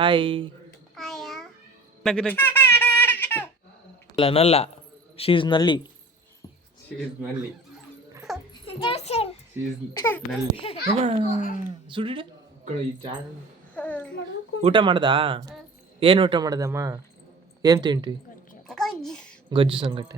Hi. నగ్గు నగ్గు. నల్ల she's నల్లి. ಸುಡಿಡು ಊಟ ಮಾಡ್ದ? ಏನು ಊಟ ಮಾಡ್ದಮ್ಮ? ಏನು ತಿಂಟ್ವಿ? ಗೊಜ್ಜು ಸಂಗಟ.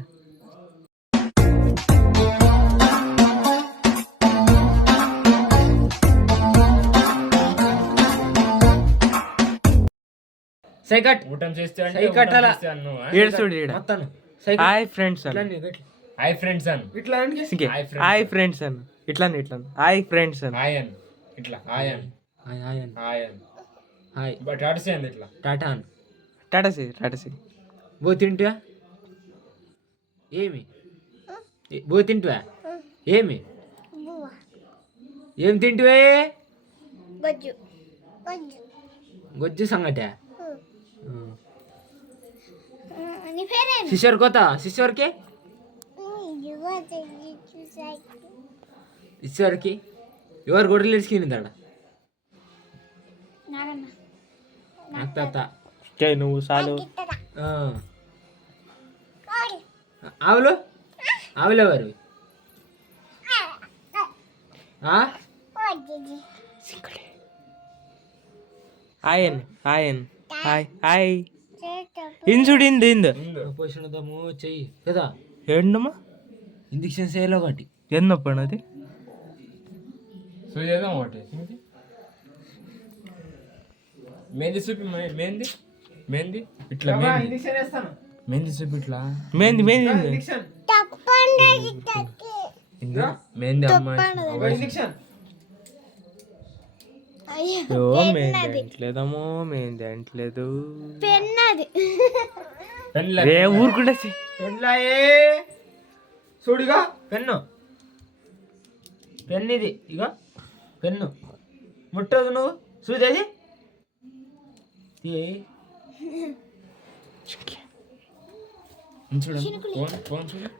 సైకట్ ఊటం చేస్తే సైకట్ అలా ఏడుస్తుడు ఈడ మొత్తం. హాయ్ ఫ్రెండ్స్ అన్న. హాయ్ ఫ్రెండ్స్ అన్న. ఇట్లా అంటే హాయ్ ఫ్రెండ్స్ అన్న. ఇట్లా ఇట్లా హాయ్ ఫ్రెండ్స్ అన్న. హాయ్ అన్న. ఇట్లా హాయ్ అన్న. హాయ్ హాయ్ అన్న. హాయ్ అన్న. హాయ్ బట్ టాటా సే అన్న. ఇట్లా టాటా అన్న. టాటా సే టాటా సే. బో తింటువా? ఏమి బో తింటువా? ఏమి ఏం తింటువే? గొజ్జు గొజ్జు సంగట. శిష్యర్ కోత శిష్యర్కి శిష్యర్కి ఎవరు గొడ్డలు ఇసుకిందాడ? నువ్వు చాలు. ఆవులు ఆవులు ఎవరు? ఆయన్ ఆయన్ హాయ్ హాయ్. ఇన్సుడు ఇంది ఇందు పోషణదము చెయ్యి కదా. ఏంటమ్మా ఇంజక్షన్ చేయలో ఒకటి ఎన్నప్పండి అది ఒకటి మెహందీ చూపి. మెహందీ మెహందీ ఇట్లా మెహందీ చూపి. ఇట్లా మెహందీ మెహందీ మెహందీ అమ్మాయి. మెహందీ అంటలేదమ్మో మెహందీ అంటలేదు. ఊరుకుంటే పెన్లాయే చూడుగా. పెన్ను పెన్ను ఇది ఇక పెన్ను ముట్టదు నువ్వు చూసేది.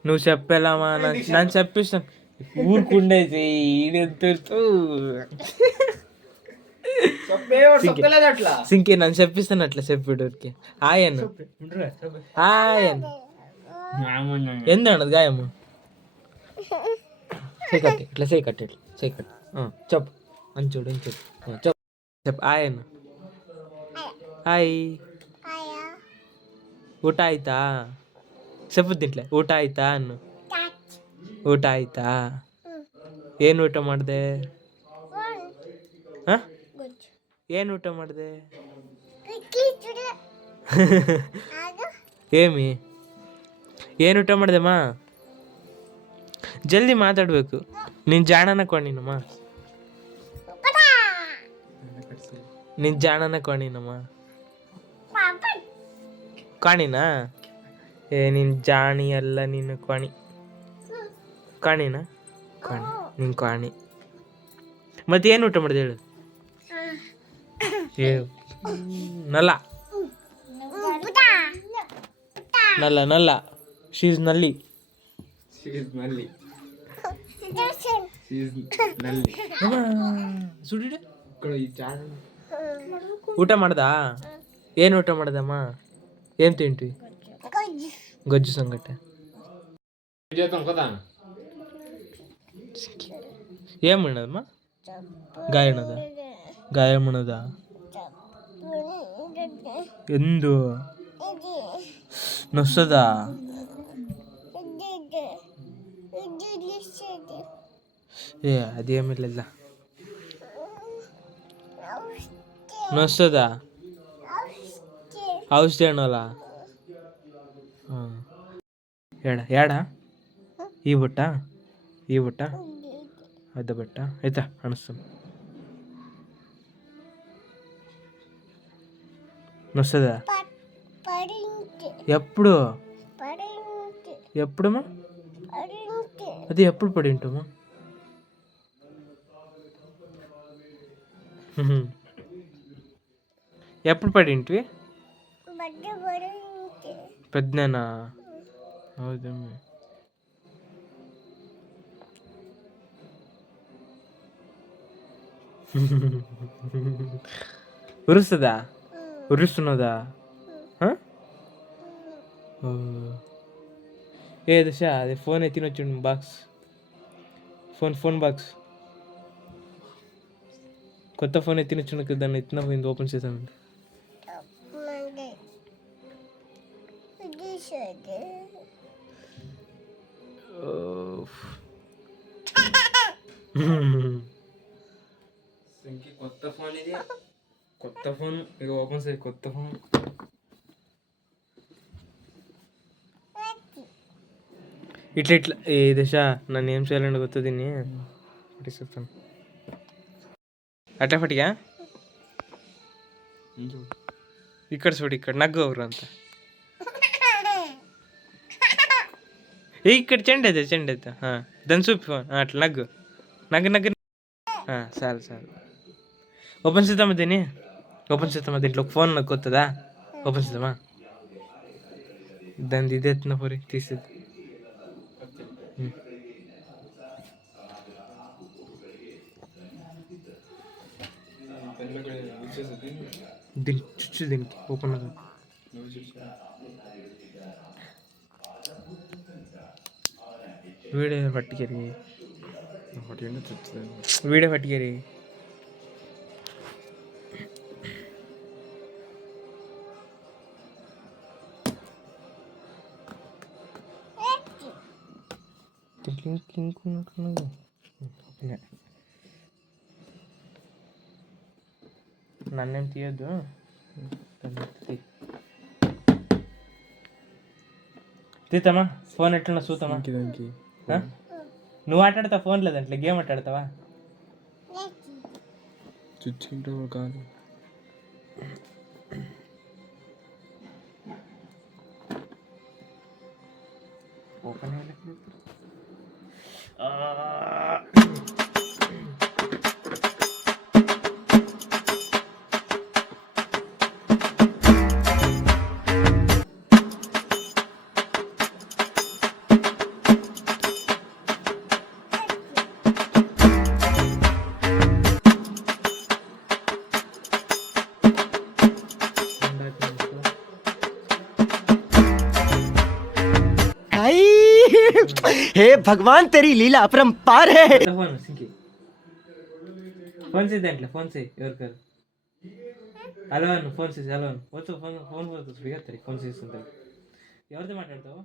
నువ్వు చెప్పేలామా? నన్ను చెప్పిస్తాను. ఊరుకుండేది సింకి నన్ను చెప్పిస్తాను. అట్లా చెప్పేటోరికి ఆయన ఆయన ఎంత అన్నది గాయము. సైకట్ ఇట్లా సైకట్ ఇట్లా సైకట్ చెప్పు అని చూడు అని చెప్పు చెప్పు చెప్పు. ఆయన హాయ్ ಊಟ ಆಯ್ತಾ? చెప్పు ಊಟ ಆಯ್ತಾ ಅನ್ನು. ಊಟ ಆಯ್ತಾ? ಏನು ಊಟ ಮಾಡಿದೆ? ಏನು ಊಟ ಮಾಡಿದೆ? ಏಮಿ ಏನು ಊಟ ಮಾಡಿದೆಮ್ಮ? ಜಲ್ದಿ ಮಾತಾಡಬೇಕು. ನೀನು ಜಾಣನ ಕೊಂಡಿನಮ್ಮ. ನೀನು ಜಾಣನ ಕೊಂಡಿನಮ್ಮ. ಕಾಣಿನಾ? ಏ ನೀನು ಜಾಣಿ ಅಲ್ಲ, ನೀನು ಕಾಣಿ. ಕಾಣಿನಾ? ಕಾಣಿ ನೀನು ಕಾಣಿ. ಮತ್ತೇನು ಊಟ ಮಾಡಿದೆ ಹೇಳು? ನಲ್ಲ ನಲ್ಲ ನಲ್ಲ ಶೀಸ್ ನಲ್ಲಿ. ಸುಡಿಡು ಊಟ ಮಾಡ್ದ? ಏನು ಊಟ ಮಾಡ್ದಮ್ಮ? ಏನು ತಿಂಟ್ವಿ? ಗೊಜ್ಜು ಸಂಗಟ. ఏమన్నదమ్మా? గాయనదా? గాయమన్నదా? ఎందు నొస్తుందా? ఏ అదేమి లేదా. నొస్తుందా? ಔಷಧಿ ಅಣ್ಣಲ್ಲ. ఏడా ఏడా ఈ బుట్ట ఈ బుట్ట పెద్ద బట్ట అయితే అణుస్తాం. నొస్తుందా? ఎప్పుడు ఎప్పుడమ్మా? అది ఎప్పుడు పడి ఉంటామా? ఎప్పుడు పడి ఉంటివి? పెద్దనా? ಹೌದಮ್ಮ. ಉರಿಸ್ತದಾ? ఉరుస్తున్నదా? ఏ దశ అది ఫోన్ ఎత్తినొచ్చిండు బాక్స్, ఫోన్ బాక్స్ కొత్త ఫోన్ ఎత్తినొచ్చిండు, దాన్ని ఎత్తిన పోయింది, ఓపెన్ చేసామండి. కొత్త ఫోన్ ఇది, కొత్త ఫోన్ ఇక ఓపెన్ చేయి, కొత్త ఫోన్. ఇట్లా ఏ దశ నన్ను ఏం చేయాలండి కొత్త దీన్ని చెప్తాను. అట్లా పట్టిగా ఇక్కడ చూడు, ఇక్కడ నగ్గు ఎవరు అంతా ఇక్కడ చెండి అయితే దాన్ని చూపి ఫోన్ అట్లా నగ్గు నగ్గు నగ్గు. చాలు ఓపెన్ చేద్దామా దీన్ని, ఓపెన్ చేద్దామా, దీంట్లో ఫోన్ నాకు కొత్తదా, ఓపెన్ చేద్దామా, దాన్ని ఇది ఎత్తున పోరి తీసేది. దీనికి చుచ్చు, దీనికి ఓపెన్ వీడియో పట్టుకెరి, వీడియో పట్టుకెరి. నన్నేం తీయద్దు, తీతామా ఫోన్ ఎట్లా చూద్దామా. నువ్వు ఆటాడతావు ఫోన్ లేదంటే గేమ్ ఆటాడతావా? చుచ్చుకుంటావు కాదు. ఓపెన్ हे भगवान तेरी लीला अपरंपार है. ఫోన్ చేయి, దాంట్లో ఫోన్ చేయి, ఎవరికారు హలో అను, ఫోన్ చేసి హలో అను, వచ్చు ఫోన్ పోతుంది, ఫోన్ చేస్తుంటారు. ఎవరితో మాట్లాడతావు?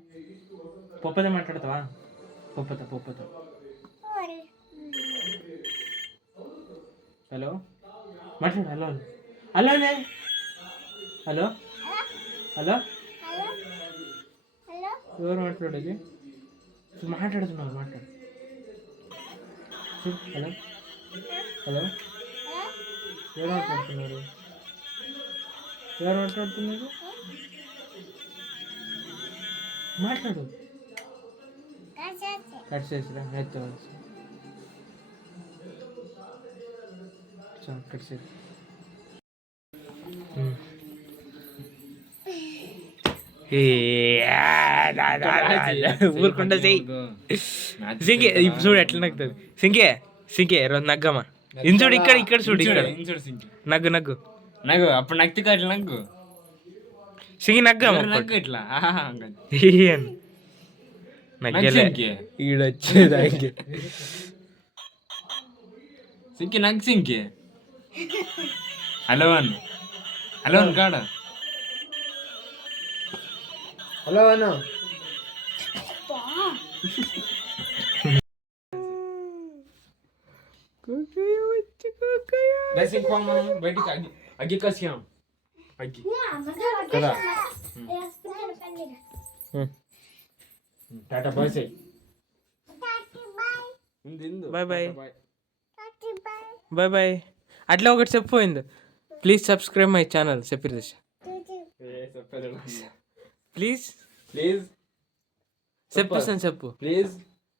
పొప్పతో మాట్లాడతావా? పొప్పతో హలో మాట్లాడు, హలో హలోనే, హలో హలో ఎవరు మాట్లాడేది? మాట్లాడుతున్నారు, మాట్లాడు. హలో హలో ఎవరు మాట్లాడుతున్నారు? మాట్లాడు. కట్ చేసిరా, ఎత్తవచ్చు కట్ చేసి. ఊరుకుండా చెయ్యి సింకే, ఇప్పుడు చూడు ఎట్లా నగ్గుతుంది. సింకే రోజు నగ్గమ్మా, ఇన్ చూడు, ఇక్కడ చూడు, ఇక్కడ నగ్గు అప్పుడు నగ్గుతుంది, అట్లా నగ్గు సింగి నగ్గమ్మా, నగ్గు ఇట్లా నగ్గలే ఈడొచ్చేదా సింకి నగ్గు సింకి. హలో కాడ హలో అను. బయటికి అగ్గి కసియాం అగ్గి కదా. టాటా బాయ్ సై, బాయ్. అట్లా ఒకటి చెప్పిపోయింది. ప్లీజ్ సబ్స్క్రైబ్ మై ఛానల్ చెప్పిరు దశ. ప్లీజ్ చెప్పిస్తాను చెప్పు, ప్లీజ్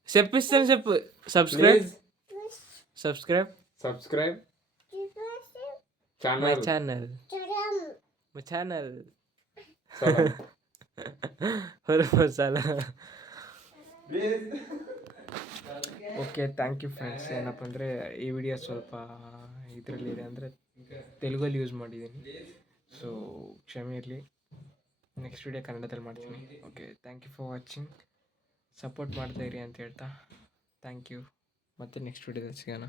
చెప్పిస్తాను చెప్పు. సబ్స్క్రైబ్ మై ఛానల్ చాలా. Okay, thank you friends. ಏನಪ್ಪ ಅಂದರೆ ಈ ವಿಡಿಯೋ ಸ್ವಲ್ಪ ಇದರಲ್ಲಿ ಇದೆ ಅಂದರೆ ತೆಲುಗಲ್ಲಿ ಯೂಸ್ ಮಾಡಿದ್ದೀನಿ. ಸೊ ಕ್ಷಮೆ ಇರಲಿ, ನೆಕ್ಸ್ಟ್ ವಿಡಿಯೋ ಕನ್ನಡದಲ್ಲಿ ಮಾಡ್ತೀನಿ. Okay, thank you for watching. Support ಮಾಡ್ತಾ ಇರಿ ಅಂತ ಹೇಳ್ತಾ ಥ್ಯಾಂಕ್ ಯು. ಮತ್ತೆ ನೆಕ್ಸ್ಟ್ ವಿಡಿಯೋದಲ್ಲಿ ಸಿಗೋಣ.